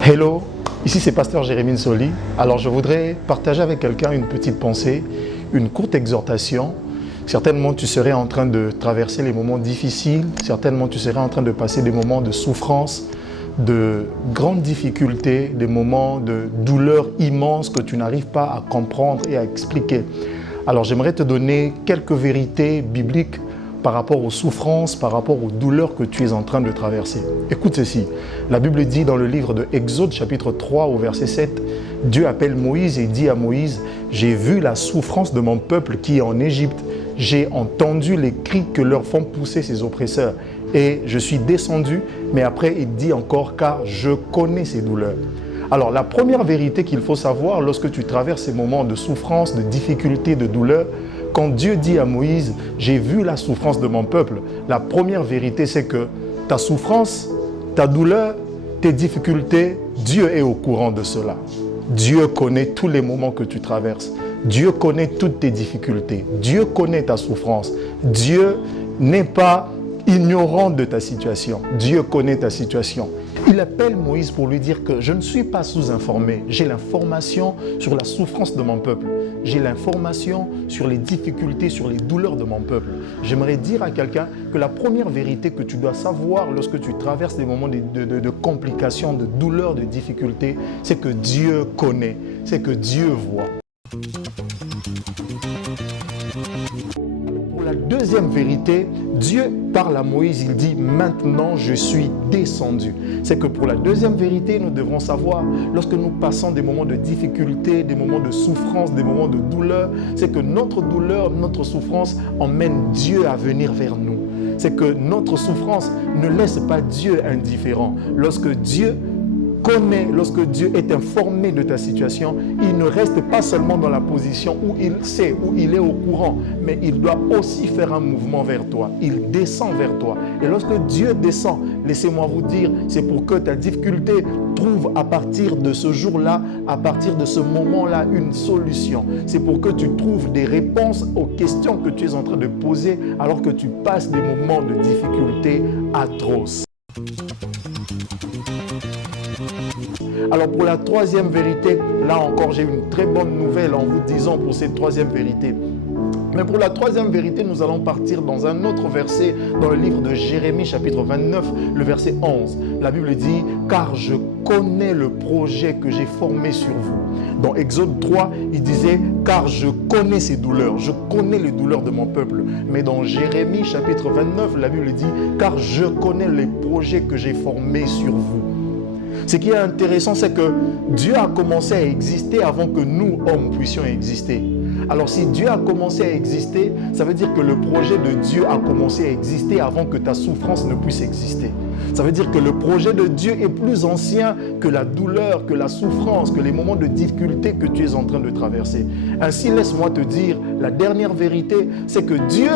Hello, ici c'est Pasteur Jérémie Nsoli. Alors je voudrais partager avec quelqu'un une petite pensée, une courte exhortation. Certainement tu serais en train de traverser les moments difficiles, certainement tu serais en train de passer des moments de souffrance, de grandes difficultés, des moments de douleur immense que tu n'arrives pas à comprendre et à expliquer. Alors j'aimerais te donner quelques vérités bibliques par rapport aux souffrances, par rapport aux douleurs que tu es en train de traverser. Écoute ceci, la Bible dit dans le livre de Exode chapitre 3 au verset 7, Dieu appelle Moïse et dit à Moïse, « J'ai vu la souffrance de mon peuple qui est en Égypte, j'ai entendu les cris que leur font pousser ses oppresseurs et je suis descendu, mais après il dit encore, car je connais ces douleurs. » Alors la première vérité qu'il faut savoir lorsque tu traverses ces moments de souffrance, de difficulté, de douleur, quand Dieu dit à Moïse, j'ai vu la souffrance de mon peuple, la première vérité c'est que ta souffrance, ta douleur, tes difficultés, Dieu est au courant de cela. Dieu connaît tous les moments que tu traverses. Dieu connaît toutes tes difficultés. Dieu connaît ta souffrance. Dieu n'est pas ignorant de ta situation. Dieu connaît ta situation. Il appelle Moïse pour lui dire que je ne suis pas sous-informé. J'ai l'information sur la souffrance de mon peuple. J'ai l'information sur les difficultés, sur les douleurs de mon peuple. J'aimerais dire à quelqu'un que la première vérité que tu dois savoir lorsque tu traverses des moments de complications, de douleurs, de difficultés, c'est que Dieu connaît, c'est que Dieu voit. Pour la deuxième vérité, Dieu parle à Moïse, il dit « Maintenant je suis descendu ». C'est que pour la deuxième vérité, nous devrons savoir, lorsque nous passons des moments de difficulté, des moments de souffrance, des moments de douleur, c'est que notre douleur, notre souffrance emmène Dieu à venir vers nous. C'est que notre souffrance ne laisse pas Dieu indifférent. Lorsque Dieu connaît, lorsque Dieu est informé de ta situation, il ne reste pas seulement dans la position où il sait, où il est au courant, mais il doit aussi faire un mouvement vers toi. Il descend vers toi. Et lorsque Dieu descend, laissez-moi vous dire, c'est pour que ta difficulté trouve à partir de ce jour-là, à partir de ce moment-là, une solution. C'est pour que tu trouves des réponses aux questions que tu es en train de poser alors que tu passes des moments de difficulté atroces. Alors pour la troisième vérité, là encore j'ai une très bonne nouvelle en vous disant pour cette troisième vérité. Mais pour la troisième vérité, nous allons partir dans un autre verset dans le livre de Jérémie chapitre 29, le verset 11. La Bible dit « Car je connais le projet que j'ai formé sur vous ». Dans Exode 3, il disait « Car je connais ces douleurs, je connais les douleurs de mon peuple ». Mais dans Jérémie chapitre 29, la Bible dit « Car je connais les projets que j'ai formés sur vous ». Ce qui est intéressant, c'est que Dieu a commencé à exister avant que nous, hommes, puissions exister. Alors si Dieu a commencé à exister, ça veut dire que le projet de Dieu a commencé à exister avant que ta souffrance ne puisse exister. Ça veut dire que le projet de Dieu est plus ancien que la douleur, que la souffrance, que les moments de difficulté que tu es en train de traverser. Ainsi, laisse-moi te dire, la dernière vérité, c'est que Dieu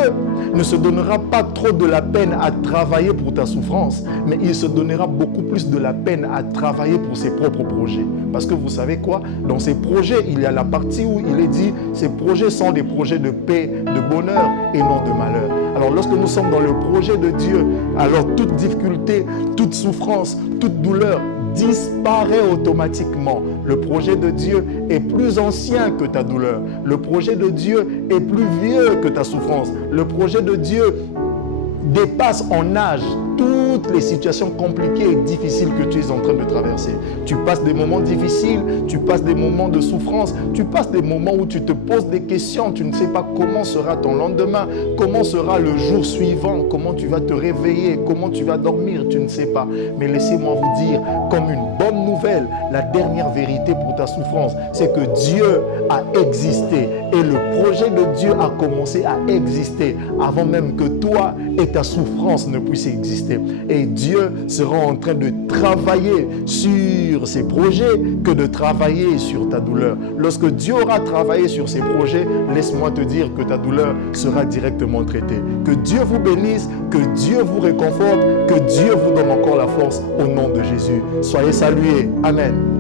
ne se donnera pas trop de la peine à travailler pour ta souffrance, mais il se donnera beaucoup plus de la peine à travailler pour ses propres projets. Parce que vous savez quoi? Dans ces projets, il y a la partie où il est dit, ces projets sont des projets de paix, de bonheur et non de malheur. Alors lorsque nous sommes dans le projet de Dieu, alors toute difficulté, toute souffrance, toute douleur disparaît automatiquement. Le projet de Dieu est plus ancien que ta douleur. Le projet de Dieu est plus vieux que ta souffrance. Le projet de Dieu dépasse en âge toutes les situations compliquées et difficiles que tu es en train de traverser. Tu passes des moments difficiles, tu passes des moments de souffrance, tu passes des moments où tu te poses des questions, tu ne sais pas comment sera ton lendemain, comment sera le jour suivant, comment tu vas te réveiller, comment tu vas dormir, tu ne sais pas. Mais laissez-moi vous dire, comme une bonne nouvelle, la dernière vérité pour ta souffrance, c'est que Dieu a existé et le projet de Dieu a commencé à exister avant même que toi et ta souffrance ne puissent exister. Et Dieu sera en train de travailler sur ses projets que de travailler sur ta douleur. Lorsque Dieu aura travaillé sur ses projets, laisse-moi te dire que ta douleur sera directement traitée. Que Dieu vous bénisse, que Dieu vous réconforte, que Dieu vous donne encore la force au nom de Jésus. Soyez salués. Amen.